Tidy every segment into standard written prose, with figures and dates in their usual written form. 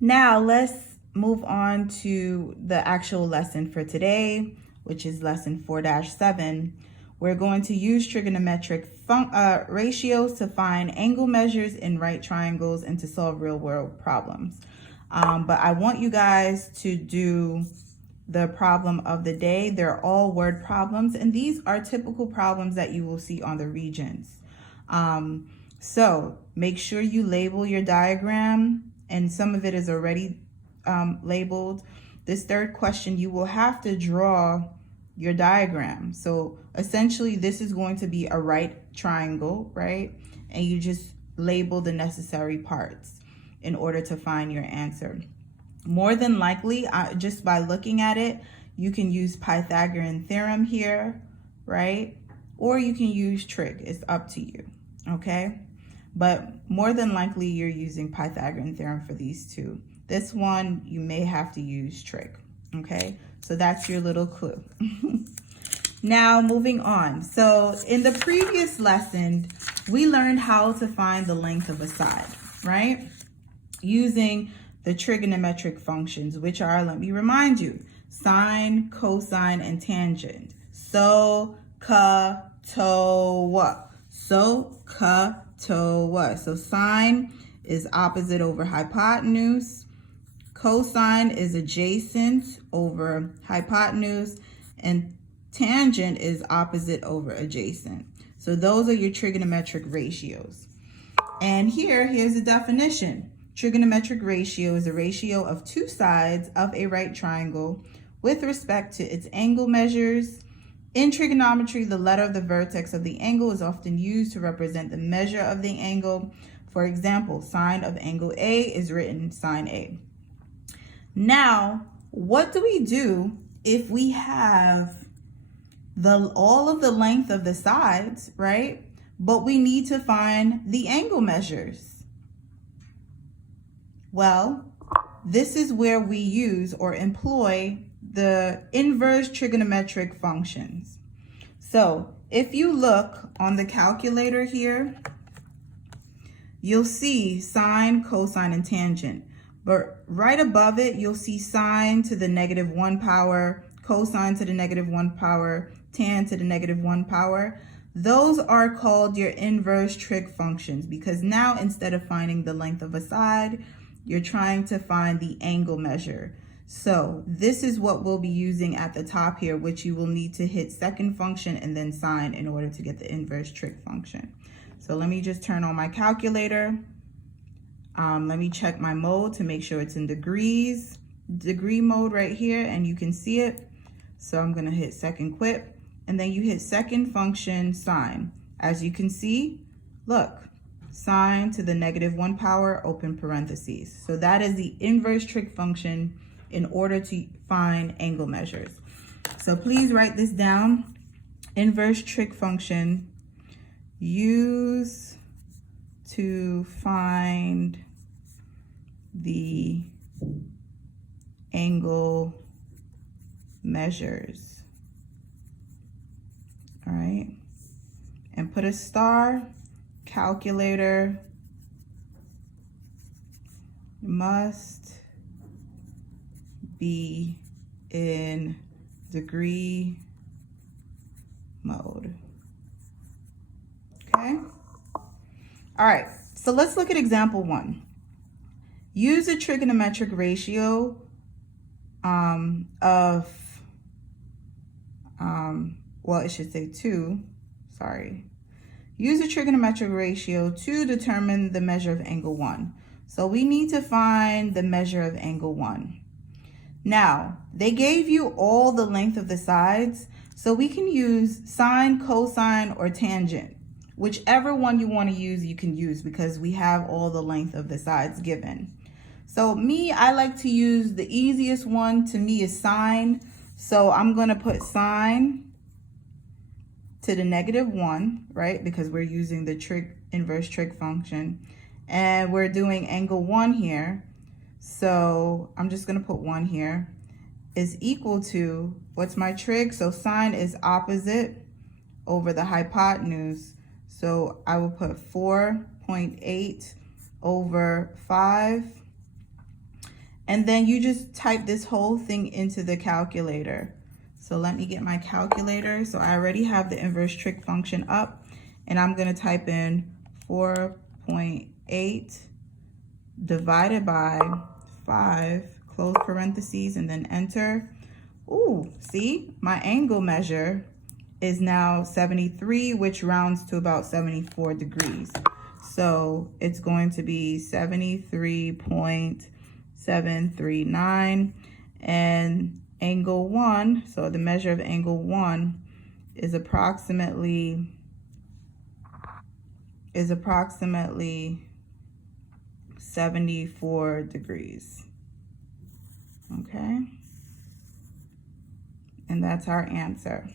Now let's move on to the actual lesson for today, which is lesson 4-7. We're going to use trigonometric ratios to find angle measures in right triangles and to solve real world problems. But I want you guys to do the problem of the day. They're all word problems, and these are typical problems that you will see on the Regents. So make sure you label your diagram, and some of it is already labeled. This third question, you will have to draw your diagram. So essentially this is going to be a right triangle, right? And you just label the necessary parts in order to find your answer. More than likely, just by looking at it, you can use Pythagorean theorem here, right? Or you can use trig. It's up to you, okay? But more than likely, you're using Pythagorean theorem for these two. This one, you may have to use trig, okay? So that's your little clue. Now, moving on. So in the previous lesson, we learned how to find the length of a side, right? Using the trigonometric functions, which are, let me remind you, sine, cosine, and tangent. So, ka, to, what? So, ka, to, what? So sine is opposite over hypotenuse. Cosine is adjacent over hypotenuse. And tangent is opposite over adjacent. So those are your trigonometric ratios. And here's the definition. Trigonometric ratio is a ratio of two sides of a right triangle with respect to its angle measures. In trigonometry, the letter of the vertex of the angle is often used to represent the measure of the angle. For example, sine of angle A is written sine A. Now, what do we do if we have all of the length of the sides, right? But we need to find the angle measures. Well, this is where we use or employ the inverse trigonometric functions. So if you look on the calculator here, you'll see sine, cosine, and tangent. But right above it, you'll see sine to the negative 1 power, cosine to the negative 1 power, tan to the negative 1 power. Those are called your inverse trig functions because now instead of finding the length of a side, you're trying to find the angle measure. So this is what we'll be using at the top here, which you will need to hit second function and then sine in order to get the inverse trig function. So let me just turn on my calculator. Let me check my mode to make sure it's in degrees. Degree mode right here, and you can see it. So I'm gonna hit second quit, and then you hit second function sine. As you can see, look, sine to the negative 1 power, open parentheses. So that is the inverse trig function in order to find angle measures. So please write this down. Inverse trig function, use to find the angle measures. All right, and put a star. Calculator must be in degree mode. Okay. All right. So let's look at example 1. Use a trigonometric ratio well, it should say 2. Sorry. Use a trigonometric ratio to determine the measure of angle 1. So we need to find the measure of angle 1. Now, they gave you all the length of the sides, so we can use sine, cosine, or tangent. Whichever one you want to use, you can use because we have all the length of the sides given. So I like to use the easiest one to me is sine. So I'm going to put sine to the negative 1, right? Because we're using the inverse trig function. And we're doing angle 1 here. So I'm just going to put 1 here. Is equal to, what's my trig? So sine is opposite over the hypotenuse. So I will put 4.8 over 5. And then you just type this whole thing into the calculator. So let me get my calculator. So I already have the inverse trig function up, and I'm gonna type in 4.8 divided by 5, close parentheses, and then enter. Ooh, see, my angle measure is now 73, which rounds to about 74 degrees. So it's going to be 73.739, and angle 1, so the measure of angle 1 is approximately 74 degrees. Okay? And that's our answer.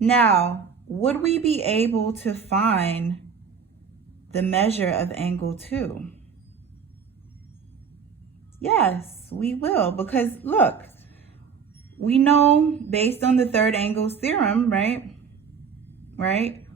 Now, would we be able to find the measure of angle 2? Yes, we will, because look, we know based on the third angles theorem, right?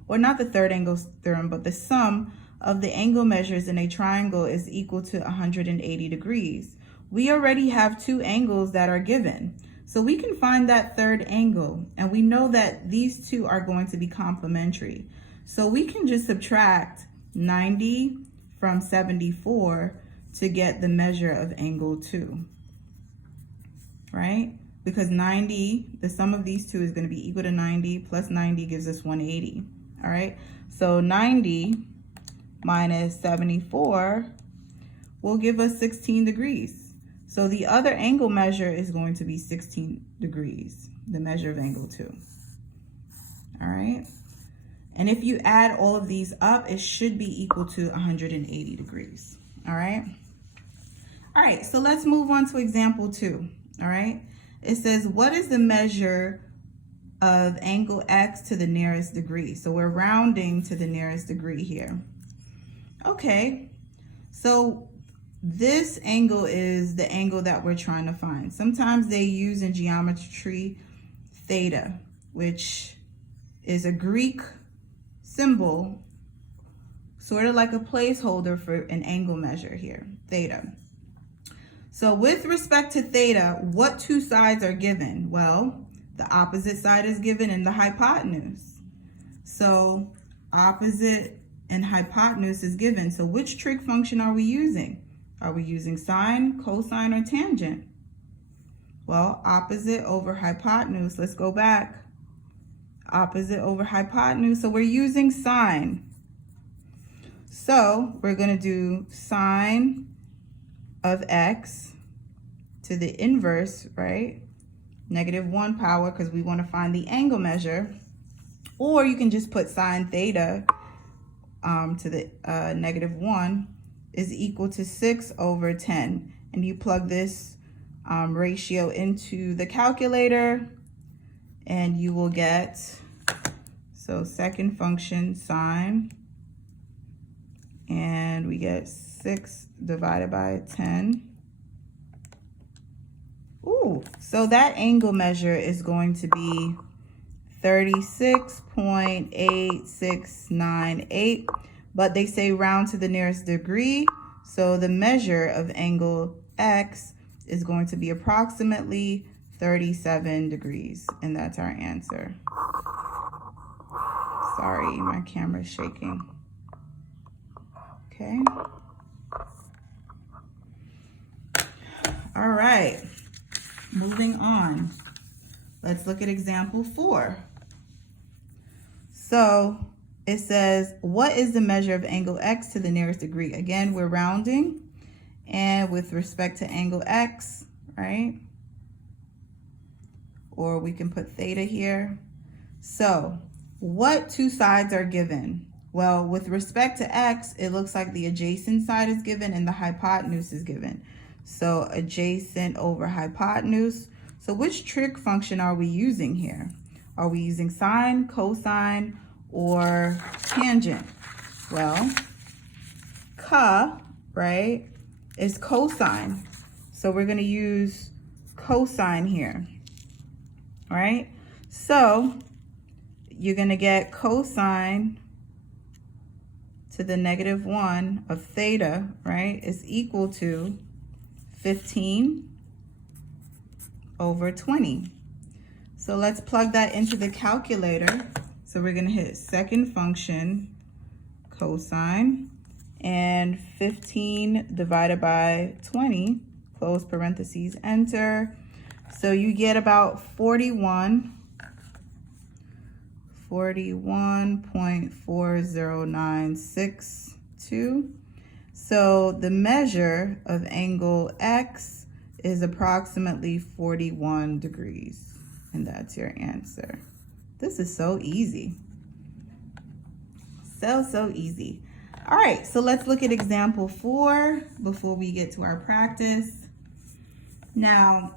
Or not the third angles theorem, but the sum of the angle measures in a triangle is equal to 180 degrees. We already have two angles that are given. So we can find that third angle, and we know that these two are going to be complementary. So we can just subtract 90 from 74 to get the measure of angle 2, right? Because 90, the sum of these two is going to be equal to 90, plus 90 gives us 180, all right? So 90 minus 74 will give us 16 degrees. So the other angle measure is going to be 16 degrees, the measure of angle 2, all right? And if you add all of these up, it should be equal to 180 degrees, all right? All right, so let's move on to example 2, all right? It says, what is the measure of angle x to the nearest degree? So we're rounding to the nearest degree here. Okay, so this angle is the angle that we're trying to find. Sometimes they use in geometry theta, which is a Greek symbol, sort of like a placeholder for an angle measure here, theta. So with respect to theta, what two sides are given? Well, the opposite side is given and the hypotenuse. So opposite and hypotenuse is given. So which trig function are we using? Are we using sine, cosine, or tangent? Well, opposite over hypotenuse. Let's go back. Opposite over hypotenuse. So we're using sine. So we're going to do sine of x to the inverse, right? -1 power, because we want to find the angle measure. Or you can just put sine theta to the -1 is equal to 6 over 10. And you plug this ratio into the calculator, and you will get, so second function, sine, and we get 6 divided by 10. Ooh, so that angle measure is going to be 36.8698, but they say round to the nearest degree, so the measure of angle x is going to be approximately 37 degrees, and that's our answer. Sorry, my camera's shaking. Okay. All right, moving on. Let's look at example 4. So it says, what is the measure of angle x to the nearest degree? Again, we're rounding, and with respect to angle x, right? Or we can put theta here. So what two sides are given? Well, with respect to x, it looks like the adjacent side is given and the hypotenuse is given. So adjacent over hypotenuse. So which trig function are we using here? Are we using sine, cosine, or tangent? Well, right, is cosine. So we're going to use cosine here, right? So you're going to get cosine to the -1 of theta, right, is equal to 15 over 20. So let's plug that into the calculator. So we're gonna hit second function, cosine, and 15 divided by 20, close parentheses, enter. So you get about 41.4096. So the measure of angle X is approximately 41 degrees. And that's your answer. This is so easy. So easy. All right, so let's look at example 4 before we get to our practice. Now,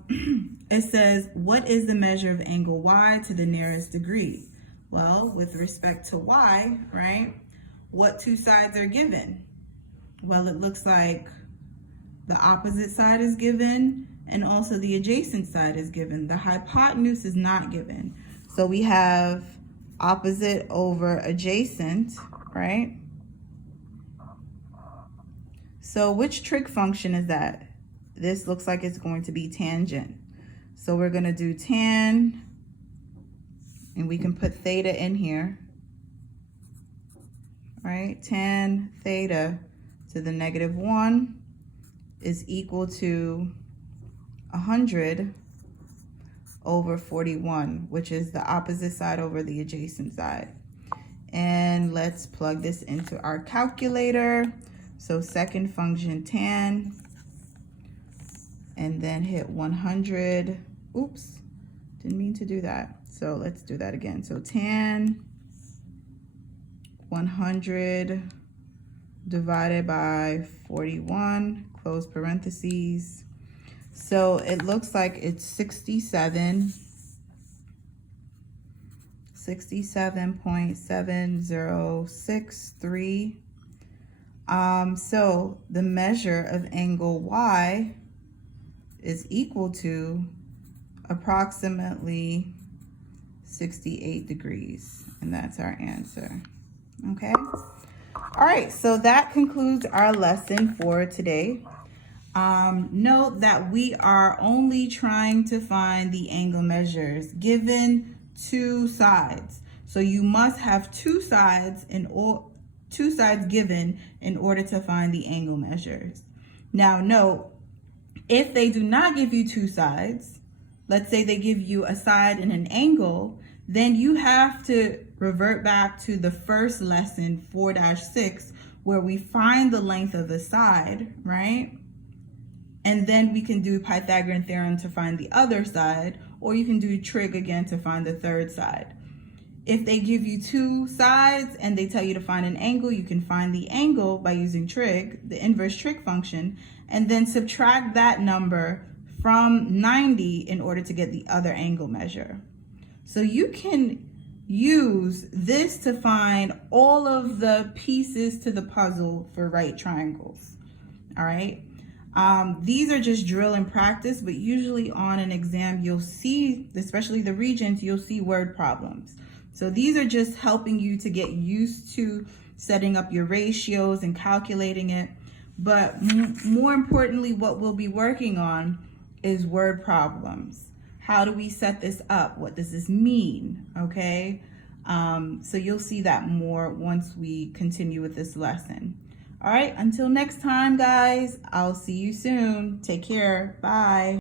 it says, what is the measure of angle Y to the nearest degree? Well, with respect to Y, right, what two sides are given? Well, it looks like the opposite side is given and also the adjacent side is given. The hypotenuse is not given. So we have opposite over adjacent, right? So which trig function is that? This looks like it's going to be tangent. So we're going to do tan, and we can put theta in here, right? Tan theta to the -1 is equal to 100 over 41, which is the opposite side over the adjacent side. And let's plug this into our calculator. So second function tan, and then hit 100. Oops, didn't mean to do that. So let's do that again. So tan 100 divided by 41, close parentheses. So it looks like it's 67.7063. So the measure of angle Y is equal to approximately 68 degrees, and that's our answer. Okay. All right, so that concludes our lesson for today. Note that we are only trying to find the angle measures given two sides. So you must have two sides given in order to find the angle measures. Now note, if they do not give you two sides, let's say they give you a side and an angle, then you have to revert back to the first lesson, 4-6, where we find the length of the side, right? And then we can do Pythagorean theorem to find the other side, or you can do trig again to find the third side. If they give you two sides and they tell you to find an angle, you can find the angle by using trig, the inverse trig function, and then subtract that number from 90 in order to get the other angle measure. So you can use this to find all of the pieces to the puzzle for right triangles. All right. These are just drill and practice, but usually on an exam, you'll see, especially the Regents, you'll see word problems. So these are just helping you to get used to setting up your ratios and calculating it. But more importantly, what we'll be working on is word problems. How do we set this up? What does this mean? Okay. So you'll see that more once we continue with this lesson. All right, until next time, guys, I'll see you soon. Take care. Bye.